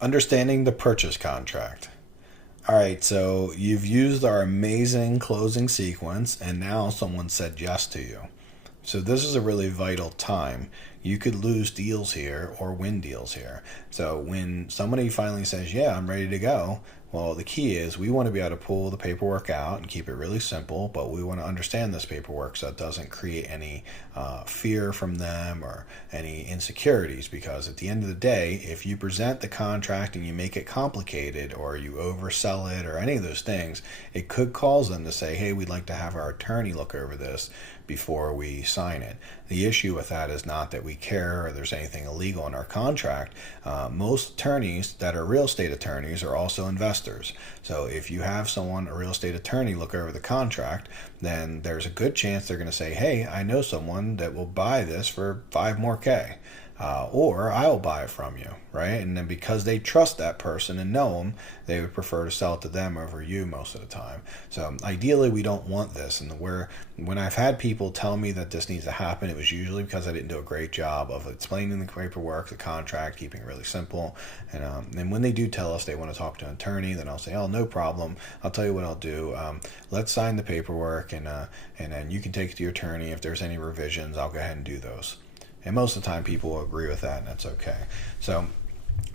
Understanding the purchase contract. All right, so you've used our amazing closing sequence, and now someone said yes to you. So this is a really vital time. You could lose deals here or win deals here. So when somebody finally says, "Yeah, I'm ready to go," well, the key is we want to be able to pull the paperwork out and keep it really simple, but we want to understand this paperwork so it doesn't create any fear from them or any insecurities. Because at the end of the day, if you present the contract and you make it complicated or you oversell it or any of those things, it could cause them to say, "Hey, we'd like to have our attorney look over this before we sign it." The issue with that is not that we care or there's anything illegal in our contract. Most attorneys that are real estate attorneys are also investors. So if you have someone, a real estate attorney, look over the contract, then there's a good chance they're going to say, "Hey, I know someone that will buy this for 5 more K." Or I'll buy it from you, right? And then because they trust that person and know them, they would prefer to sell it to them over you most of the time. So ideally, we don't want this. And when I've had people tell me that this needs to happen, it was usually because I didn't do a great job of explaining the paperwork, the contract, keeping it really simple. And when they do tell us they want to talk to an attorney, then I'll say, "Oh, no problem. I'll tell you what I'll do. Let's sign the paperwork, and then you can take it to your attorney. If there's any revisions, I'll go ahead and do those." And most of the time people will agree with that, and that's okay. So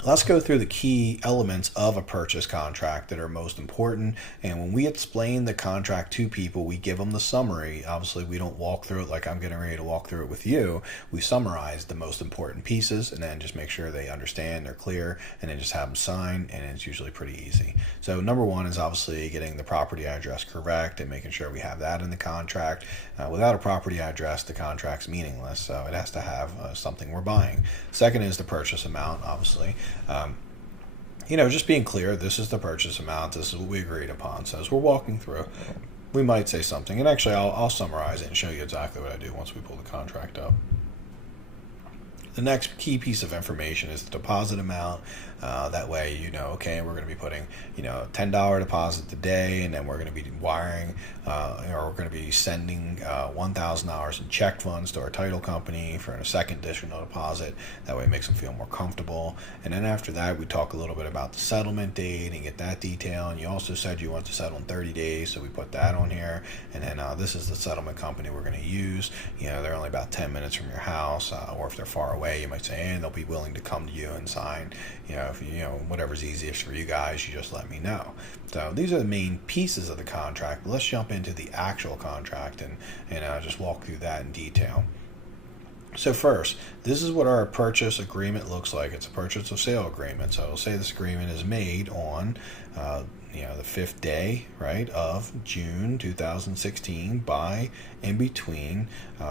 let's go through the key elements of a purchase contract that are most important. And when we explain the contract to people, we give them the summary. Obviously, we don't walk through it like I'm getting ready to walk through it with you. We summarize the most important pieces and then just make sure they understand, they're clear, and then just have them sign, and it's usually pretty easy. So number one is obviously getting the property address correct and making sure we have that in the contract. Without a property address, the contract's meaningless, so it has to have something we're buying. Second is the purchase amount, obviously. Just being clear, this is the purchase amount, this is what we agreed upon. So as we're walking through, we might say something, and actually I'll summarize it and show you exactly what I do once we pull the contract up. The next key piece of information is the deposit amount. That way, okay, we're going to be putting, $10 deposit today, and then we're going to be wiring, or we're going to be sending $1,000 in check funds to our title company for a second additional deposit. That way it makes them feel more comfortable. And then after that, we talk a little bit about the settlement date and get that detail. And you also said you want to settle in 30 days, so we put that on here. And then this is the settlement company we're going to use. They're only about 10 minutes from your house, or if they're far away, you might say, and they'll be willing to come to you and sign. If whatever's easiest for you guys, you just let me know. So these are the main pieces of the contract. Let's jump into the actual contract and just walk through that in detail. So first, this is what our purchase agreement looks like. It's a purchase of sale agreement. So say this agreement is made on the 5th day, right, of June 2016 by and between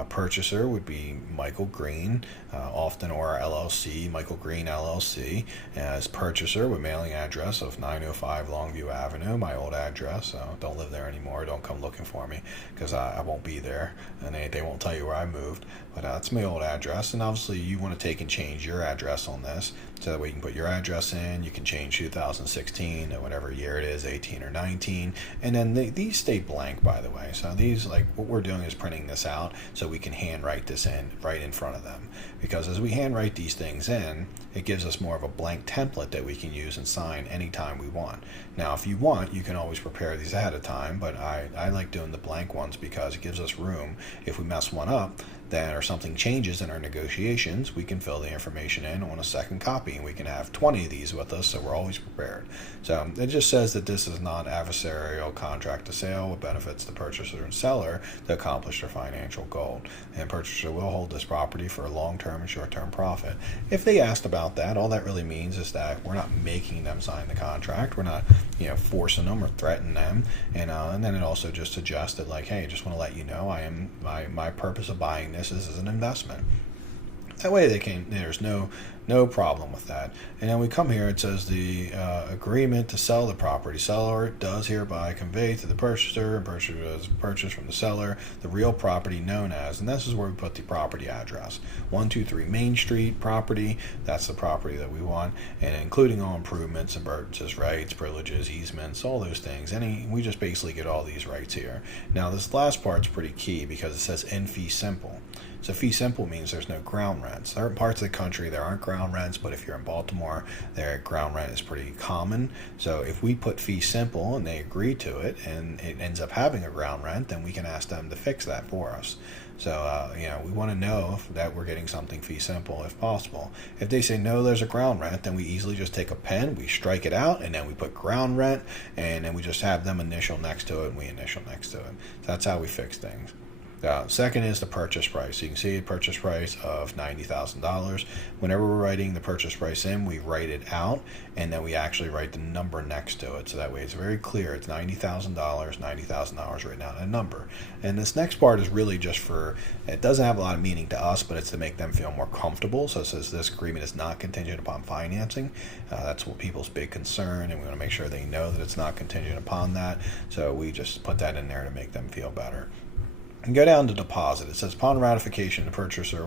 purchaser would be Michael Green, often, or LLC, Michael Green LLC, as purchaser with mailing address of 905 Longview Avenue, my old address. So don't live there anymore. Don't come looking for me because I won't be there, and they won't tell you where I moved. But that's my old address, and obviously you want to take and change your address on this so that way you can put your address in. You can change 2016 or whatever year it is, 18 or 19, and then these stay blank, by the way. So these, like, what we're doing is printing this out so we can handwrite this in right in front of them, because as we handwrite these things in, it gives us more of a blank template that we can use and sign anytime we want. Now, if you want, you can always prepare these ahead of time, but I like doing the blank ones because it gives us room. If we mess one up, then or something changes in our negotiations, we can fill the information in on a second copy, and we can have 20 of these with us, so we're always prepared. So it just says that this is non-adversarial contract to sale, what benefits the purchaser and seller to accomplish their financial goal. And purchaser will hold this property for a long-term and short-term profit. If they asked about that, all that really means is that we're not making them sign the contract. We're not, forcing them or threatening them. And then it also just suggests that, like, hey, I just want to let you know my purpose of buying this is as an investment. That way there's no problem with that. And then we come here, it says the agreement to sell the property. Seller does hereby convey to the purchaser, and purchaser does purchase from the seller, the real property known as, and this is where we put the property address. 123 Main Street property, that's the property that we want, and including all improvements and purchase rights, privileges, easements, all those things. We just basically get all these rights here. Now this last part's pretty key because it says in fee simple. So fee simple means there's no ground rent. Certain parts of the country there aren't ground rents, but if you're in Baltimore, their ground rent is pretty common. So if we put fee simple and they agree to it and it ends up having a ground rent, then we can ask them to fix that for us. So, we want to know that we're getting something fee simple if possible. If they say no, there's a ground rent, then we easily just take a pen, we strike it out, and then we put ground rent, and then we just have them initial next to it, and we initial next to it. So that's how we fix things. Second is the purchase price. So you can see a purchase price of $90,000. Whenever we're writing the purchase price in, we write it out, and then we actually write the number next to it. So that way it's very clear. It's $90,000, $90,000 written out in a number. And this next part is really just it doesn't have a lot of meaning to us, but it's to make them feel more comfortable. So it says this agreement is not contingent upon financing. That's what people's big concern, and we want to make sure they know that it's not contingent upon that. So we just put that in there to make them feel better. And go down to deposit. It says upon ratification, the purchaser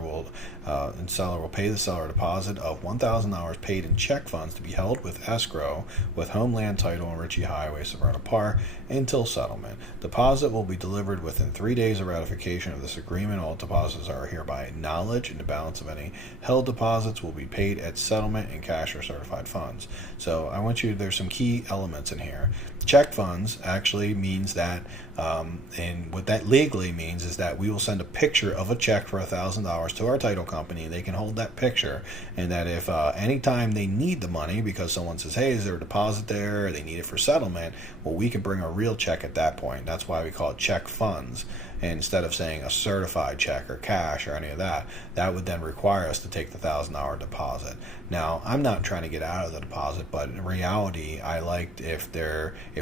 and seller will pay the seller a deposit of $1,000 paid in check funds to be held with escrow with Homeland Title and Ritchie Highway, Severna Park until settlement. Deposit will be delivered within 3 days of ratification of this agreement. All deposits are hereby acknowledged, and the balance of any held deposits will be paid at settlement in cash or certified funds. So there's some key elements in here. Check funds actually means that, and what that legally means is that we will send a picture of a check for $1,000 to our title company. They can hold that picture, and that if anytime they need the money because someone says, hey, is there a deposit there, or they need it for settlement, well, we can bring a real check at that point. That's why we call it check funds. And instead of saying a certified check or cash or any of that, that would then require us to take the $1,000 deposit. Now, I'm not trying to get out of the deposit, but in reality, I liked if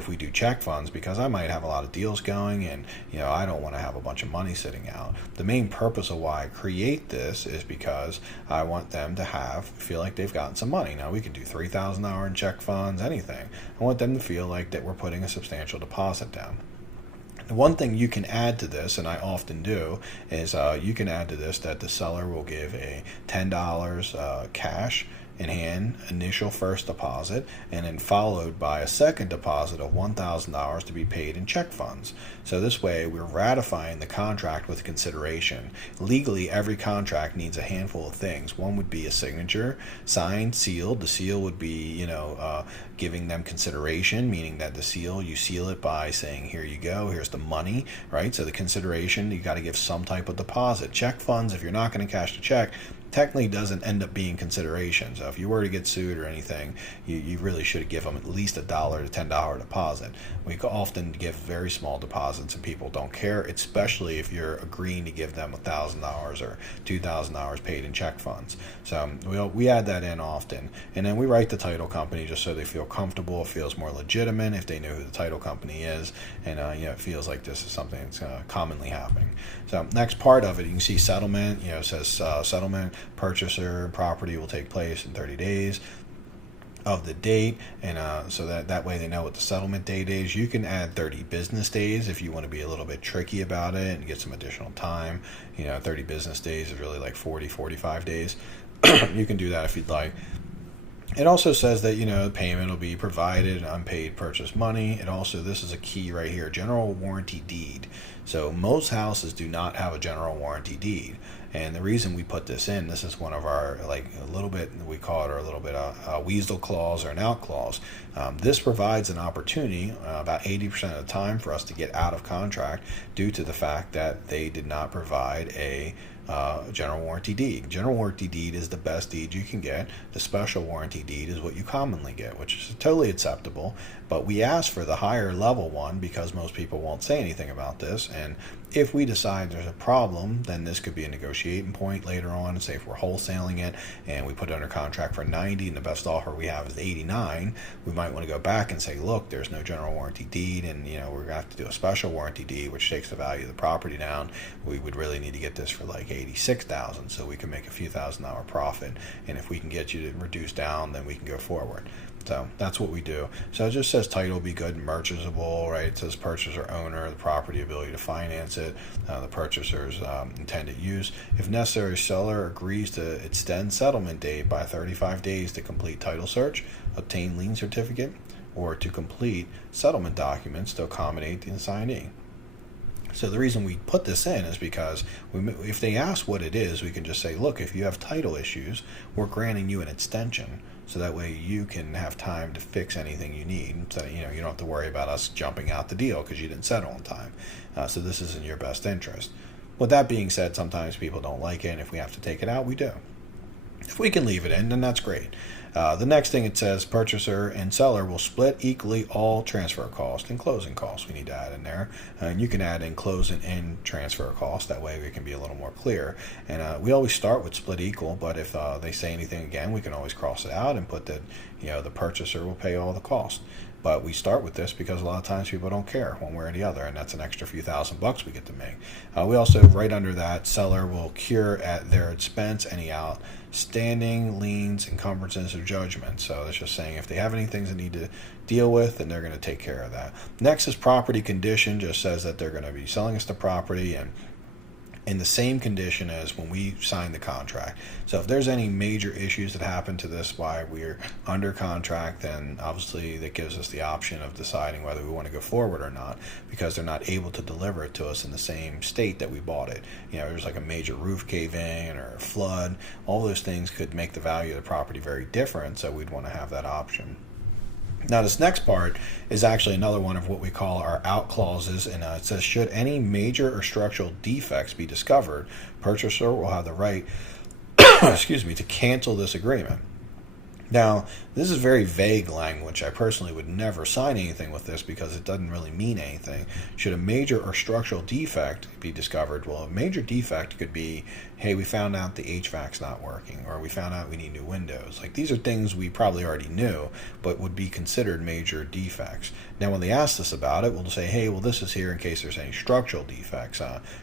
we do check funds, because I might have a lot of deals going, and I don't want to have a bunch of money sitting out. The main purpose of why I create this is because I want them to feel like they've gotten some money. Now, we could do $3,000 in check funds, anything. I want them to feel like that we're putting a substantial deposit down. One thing you can add to this, and I often do, is you can add to this that the seller will give a $10 cash in hand initial first deposit, and then followed by a second deposit of $1,000 to be paid in check funds. So this way we're ratifying the contract with consideration. Legally, every contract needs a handful of things. One would be a signature, signed, sealed. The seal would be giving them consideration, meaning that you seal it by saying, here you go, here's the money, right? So the consideration, you got to give some type of deposit. Check funds, if you're not going to cash the check, technically doesn't end up being consideration. So if you were to get sued or anything, you really should give them at least $1 to $10 deposit. We often give very small deposits and people don't care, especially if you're agreeing to give them $1,000 or $2,000 paid in check funds. So we add that in often. And then we write the title company just so they feel comfortable. It feels more legitimate if they know who the title company is, and it feels like this is something that's commonly happening. So next part of it, you can see settlement. It says settlement, purchaser, property will take place in 30 days of the date, and so that way they know what the settlement date is. You can add 30 business days if you want to be a little bit tricky about it and get some additional time. 30 business days is really like 45 days. You can do that if you'd like. It also says that, payment will be provided in unpaid purchase money. It also, this is a key right here, general warranty deed. So most houses do not have a general warranty deed. And the reason we put this in, this is one of our, we call it our little bit a weasel clause or an out clause. This provides an opportunity about 80% of the time for us to get out of contract due to the fact that they did not provide a general warranty deed. General warranty deed is the best deed you can get. The special warranty deed is what you commonly get, which is totally acceptable. But we ask for the higher level one because most people won't say anything about this. And if we decide there's a problem, then this could be a negotiating point later on. And say if we're wholesaling it and we put it under contract for 90 and the best offer we have is 89, we might want to go back and say, look, there's no general warranty deed, and we're going to have to do a special warranty deed, which takes the value of the property down. We would really need to get this for like $86,000 so we can make a few $1,000 profit. And if we can get you to reduce down, then we can go forward. So that's what we do. So it just says title be good and purchasable, right? It says purchaser owner, the property ability to finance it, the purchaser's intended use. If necessary, seller agrees to extend settlement date by 35 days to complete title search, obtain lien certificate, or to complete settlement documents to accommodate the assignee. So the reason we put this in is because if they ask what it is, we can just say, look, if you have title issues, we're granting you an extension. So that way you can have time to fix anything you need. So you don't have to worry about us jumping out the deal because you didn't settle on time. So this is in your best interest. With that being said, sometimes people don't like it, and if we have to take it out, we do. If we can leave it in, then that's great. The next thing it says, purchaser and seller will split equally all transfer costs and closing costs. We need to add in there. And you can add in closing and transfer costs. That way we can be a little more clear. And we always start with split equal, but if they say anything again, we can always cross it out and put that the purchaser will pay all the costs. But we start with this because a lot of times people don't care one way or the other, and that's an extra few $1,000 we get to make. We also, right under that, seller will cure at their expense any outstanding liens, encumbrances, or judgments. So that's just saying if they have any things they need to deal with, then they're going to take care of that. Next is property condition. Just says that they're going to be selling us the property and in the same condition as when we signed the contract. So if there's any major issues that happen to this while we're under contract, then obviously that gives us the option of deciding whether we want to go forward or not, because they're not able to deliver it to us in the same state that we bought it. There's like a major roof cave-in or a flood. All those things could make the value of the property very different, so we'd want to have that option. Now, this next part is actually another one of what we call our out clauses, and it says, should any major or structural defects be discovered, purchaser will have the right to cancel this agreement. Now, this is very vague language. I personally would never sign anything with this because it doesn't really mean anything. Should a major or structural defect be discovered? Well, a major defect could be, hey, we found out the HVAC's not working, or we found out we need new windows. Like, these are things we probably already knew, but would be considered major defects. Now, when they ask us about it, we'll say, hey, well, this is here in case there's any structural defects.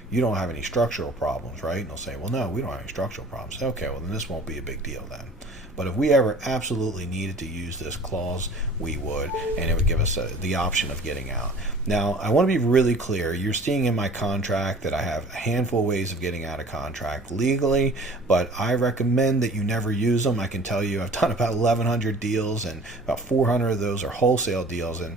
You don't have any structural problems, right? And they'll say, well, no, we don't have any structural problems. Okay, well, then this won't be a big deal then. But if we ever absolutely needed to use this clause, we would, and it would give us the option of getting out. Now, I want to be really clear. You're seeing in my contract that I have a handful of ways of getting out of contract legally, but I recommend that you never use them. I can tell you I've done about 1,100 deals, and about 400 of those are wholesale deals, and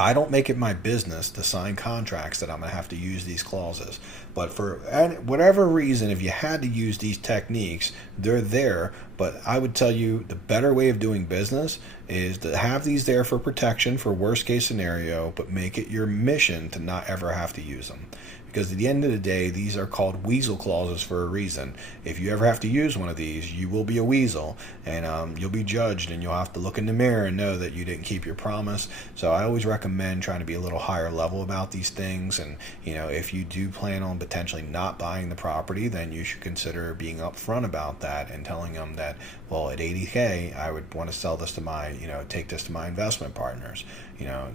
I don't make it my business to sign contracts that I'm going to have to use these clauses. But for whatever reason, if you had to use these techniques, they're there. But I would tell you the better way of doing business is to have these there for protection for worst case scenario, but make it your mission to not ever have to use them. Because at the end of the day, these are called weasel clauses for a reason. If you ever have to use one of these, you will be a weasel, and you'll be judged, and you'll have to look in the mirror and know that you didn't keep your promise. So I always recommend trying to be a little higher level about these things. And if you do plan on potentially not buying the property, then you should consider being upfront about that and telling them that, well, at $80K, I would want to sell this to my, take this to my investment partners.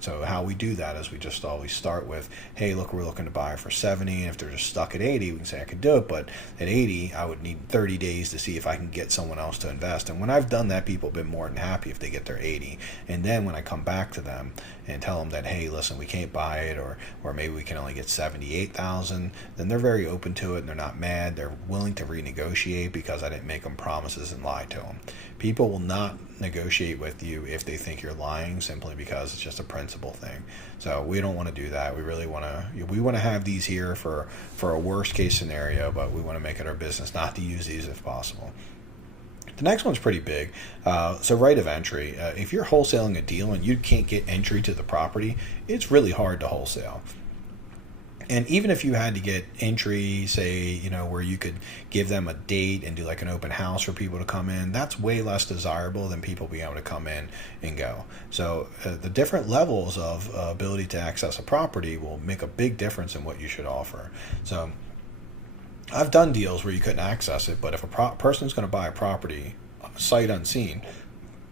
So how we do that is we just always start with, hey, look, we're looking to buy for 70, and if they're just stuck at 80, we can say I could do it, but at 80, I would need 30 days to see if I can get someone else to invest. And when I've done that, people have been more than happy if they get their 80. And then when I come back to them and tell them that, hey, listen, we can't buy it, or maybe we can only get 78,000, then they're very open to it, and they're not mad. They're willing to renegotiate because I didn't make them promises and lie to them. People will not negotiate with you if they think you're lying simply because it's just a principle thing. So we don't want to do that. We really want to have these here for a worst case scenario, but we want to make it our business not to use these if possible. The next one's pretty big. So right of entry. If you're wholesaling a deal and you can't get entry to the property, it's really hard to wholesale. And even if you had to get entry, say, where you could give them a date and do like an open house for people to come in, that's way less desirable than people being able to come in and go. So the different levels of ability to access a property will make a big difference in what you should offer. So I've done deals where you couldn't access it, but if a person's going to buy a property sight unseen,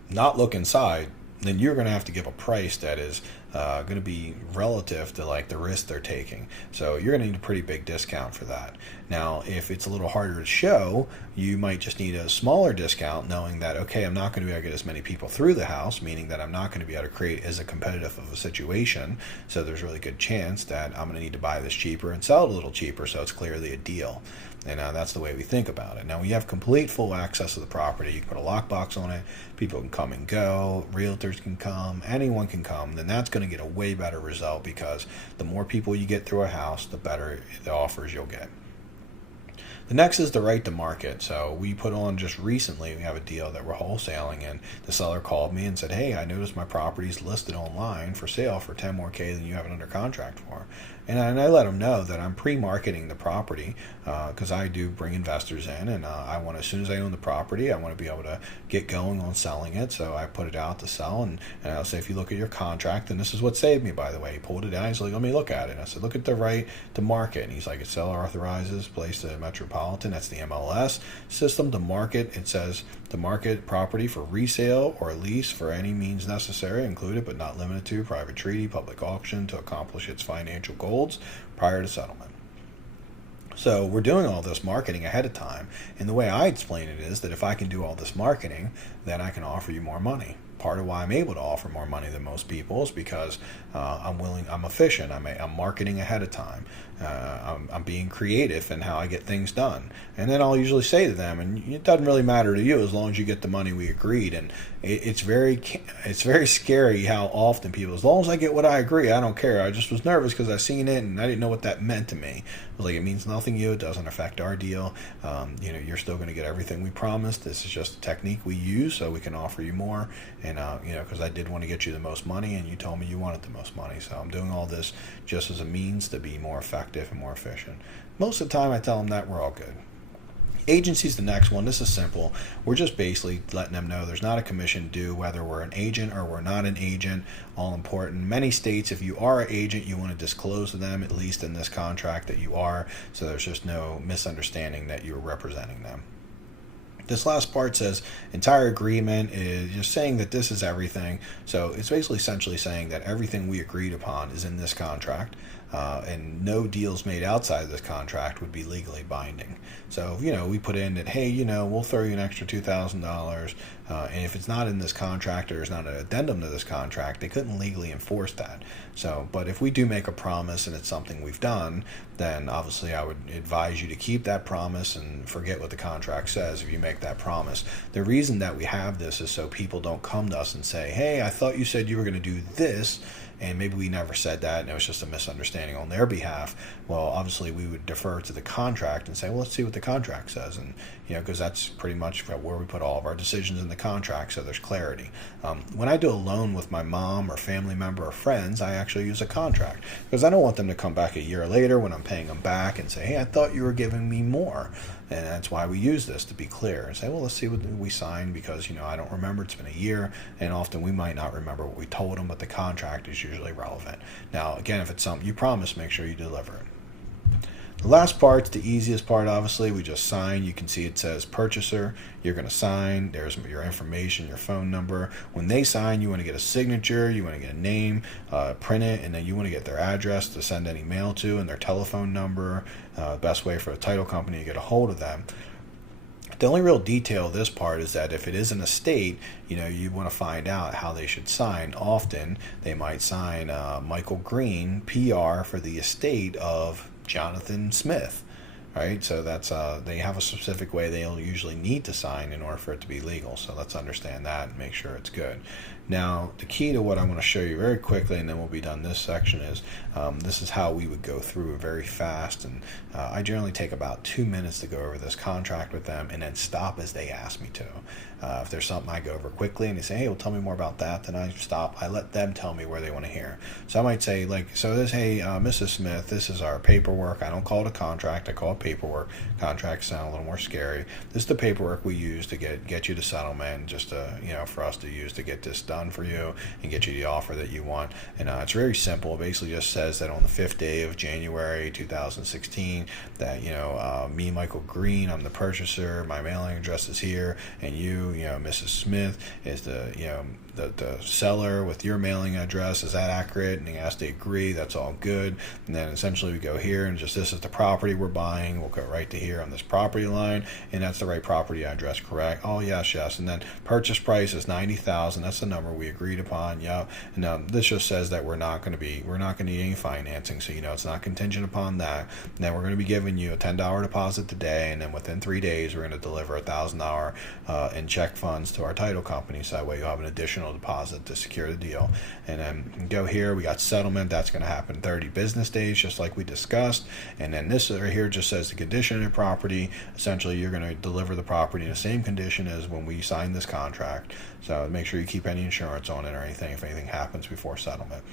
not look inside, then you're going to have to give a price that is going to be relative to like the risk they're taking. So you're going to need a pretty big discount for that. Now, if it's a little harder to show, you might just need a smaller discount, knowing that, okay, I'm not going to be able to get as many people through the house, meaning that I'm not going to be able to create as a competitive of a situation. So there's a really good chance that I'm going to need to buy this cheaper and sell it a little cheaper, so it's clearly a deal. And that's the way we think about it. Now, when you have complete full access to the property, you can put a lockbox on it, people can come and go, realtors can come, anyone can come, then that's going to get a way better result, because the more people you get through a house, the better the offers you'll get. The next is the right to market. So we put on just recently, we have a deal that we're wholesaling, and the seller called me and said, hey, I noticed my property's listed online for sale for 10 more K than you have it under contract for. And I let them know that I'm pre-marketing the property, because I do bring investors in, and I want, as soon as I own the property, I want to be able to get going on selling it. So I put it out to sell, and I'll say, if you look at your contract, and this is what saved me, by the way. He pulled it out. He's like, let me look at it. And I said, look at the right to market. And he's like, a seller authorizes, placed at Metropolitan. That's the MLS system to market. It says to market property for resale or lease for any means necessary, included but not limited to private treaty, public auction, to accomplish its financial goals prior to settlement. So we're doing all this marketing ahead of time, and the way I explain it is that if I can do all this marketing, then I can offer you more money. Part of why I'm able to offer more money than most people is because I'm efficient, I'm marketing ahead of time, I'm being creative in how I get things done. And then I'll usually say to them, and it doesn't really matter to you as long as you get the money we agreed. And it's very scary how often people, as long as I get what I agree, I don't care. I just was nervous because I seen it and I didn't know what that meant to me. I was like, it means nothing to you, it doesn't affect our deal. You're still going to get everything we promised. This is just a technique we use so we can offer you more. And because I did want to get you the most money, and you told me you wanted the most money. So I'm doing all this just as a means to be more effective and more efficient. Most of the time I tell them that we're all good. Agency's the next one. This is simple. We're just basically letting them know there's not a commission due whether we're an agent or we're not an agent. All important. Many states, if you are an agent, you want to disclose to them, at least in this contract, that you are, so there's just no misunderstanding that you're representing them. This last part says entire agreement is just saying that this is everything. So it's basically essentially saying that everything we agreed upon is in this contract, and no deals made outside of this contract would be legally binding. So, we put in that, hey, we'll throw you an extra $2,000, and if it's not in this contract or there's not an addendum to this contract, they couldn't legally enforce that. So, but if we do make a promise and it's something we've done, then obviously I would advise you to keep that promise and forget what the contract says if you make that promise. The reason that we have this is so people don't come to us and say, hey, I thought you said you were going to do this, and maybe we never said that, and it was just a misunderstanding on their behalf. Well, obviously we would defer to the contract and say, well, let's see what the contract says, and because that's pretty much where we put all of our decisions in the contract, so there's clarity. When I do a loan with my mom or family member or friends, I actually use a contract, because I don't want them to come back a year later when I'm paying them back and say, hey, I thought you were giving me more. And that's why we use this, to be clear and say, well, let's see what we signed, because I don't remember, it's been a year, and often we might not remember what we told them, but the contract is usually relevant. Now, again, if it's something you promise, make sure you deliver it. The last part's the easiest part, obviously. We just sign. You can see it says purchaser. You're going to sign. There's your information, your phone number. When they sign, you want to get a signature. You want to get a name, print it, and then you want to get their address to send any mail to and their telephone number. Best way for a title company to get a hold of them. The only real detail of this part is that if it is an estate, you want to find out how they should sign. Often, they might sign Michael Green, PR, for the estate of Jonathan Smith, right? So that's they have a specific way they'll usually need to sign in order for it to be legal. So let's understand that and make sure it's good. Now, the key to what I want to show you very quickly, and then we'll be done this section, is this is how we would go through very fast. And I generally take about 2 minutes to go over this contract with them and then stop as they ask me to. If there's something I go over quickly and they say, hey, well, tell me more about that, then I stop. I let them tell me where they want to hear. So I might say, hey, Mrs. Smith, this is our paperwork. I don't call it a contract. I call it paperwork. Contracts sound a little more scary. This is the paperwork we use to get you to settlement, just to, for us to use to get this done for you and get you the offer that you want. And it's very simple. It basically just says that on the 5th day of January 2016 that, me, Michael Green, I'm the purchaser, my mailing address is here, and you Mrs. Smith, is the seller with your mailing address, is that accurate? And he has to agree, that's all good. And then essentially we go here and just, this is the property we're buying. We'll go right to here on this property line, and that's the right property address, correct? Oh, yes. And then purchase price is $90,000. That's the number we agreed upon. Yeah. And this just says that we're not going to need any financing. So, it's not contingent upon that. And then we're going to be giving you a $10 deposit today. And then within 3 days, we're going to deliver $1,000 in check funds to our title company. So that way you'll have an additional deposit to secure the deal. And then go here, we got settlement. That's going to happen 30 business days, just like we discussed. And then this right here just says the condition of the property. Essentially, you're going to deliver the property in the same condition as when we signed this contract. So make sure you keep any insurance on it or anything if anything happens before settlement.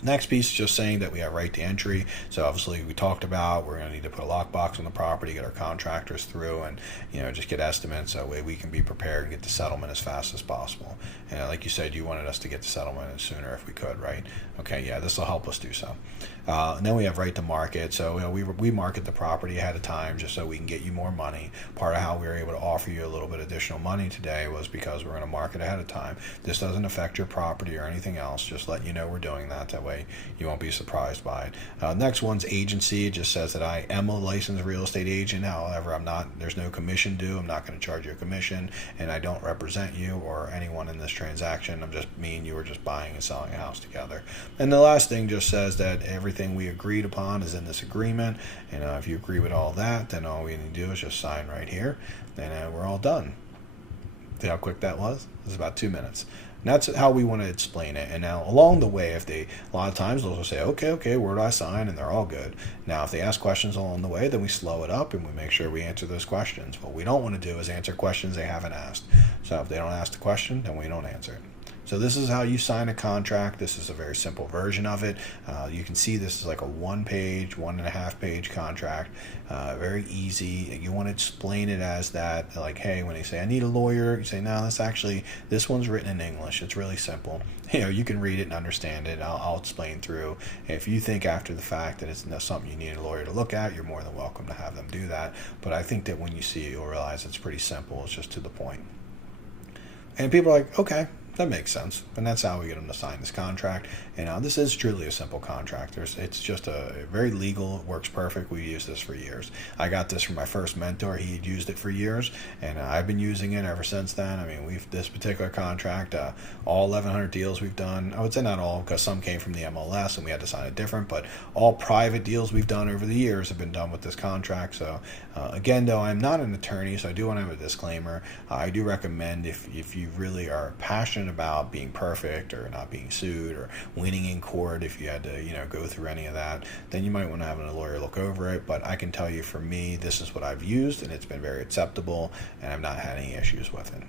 Next piece is just saying that we have right to entry. So obviously we talked about we're going to need to put a lockbox on the property, get our contractors through, and just get estimates so that way we can be prepared and get the settlement as fast as possible. And like you said, you wanted us to get the settlement sooner if we could, right? Okay, yeah, this will help us do so. And then we have right to market. So we market the property ahead of time just so we can get you more money. Part of how we were able to offer you a little bit additional money today was because we're going to market ahead of time. This doesn't affect your property or anything else. Just let you know we're doing that. That way you won't be surprised by it. Next one's agency. It just says that I am a licensed real estate agent. However, I'm not. There's no commission due. I'm not going to charge you a commission, and I don't represent you or anyone in this transaction. I'm just me and you are just buying and selling a house together. And the last thing just says that everything we agreed upon is in this agreement. And if you agree with all that, then all we need to do is just sign right here, and we're all done. See how quick that was? It was about 2 minutes. And that's how we want to explain it. And now along the way, a lot of times they'll say, okay, where do I sign? And they're all good. Now, if they ask questions along the way, then we slow it up and we make sure we answer those questions. What we don't want to do is answer questions they haven't asked. So if they don't ask the question, then we don't answer it. So this is how you sign a contract. This is a very simple version of it. You can see this is like a 1.5 page contract. Very easy. You want to explain it as that, like, hey, when they say I need a lawyer, you say, no, this one's written in English. It's really simple. You can read it and understand it. I'll explain through. If you think after the fact that it's something you need a lawyer to look at, you're more than welcome to have them do that. But I think that when you see it, you'll realize it's pretty simple. It's just to the point. And people are like, okay, that makes sense. And that's how we get them to sign this contract. And this is truly a simple contract. It's just a very legal. It works perfect. We used this for years. I got this from my first mentor. He had used it for years, and I've been using it ever since then. I mean, this particular contract, all 1,100 deals we've done, I would say not all, because some came from the MLS and we had to sign it different, but all private deals we've done over the years have been done with this contract. So again, though, I'm not an attorney, so I do want to have a disclaimer. I do recommend if you really are passionate about being perfect or not being sued or winning in court, if you had to go through any of that, then you might want to have a lawyer look over it. But I can tell you, for me, this is what I've used, and it's been very acceptable, and I've not had any issues with it.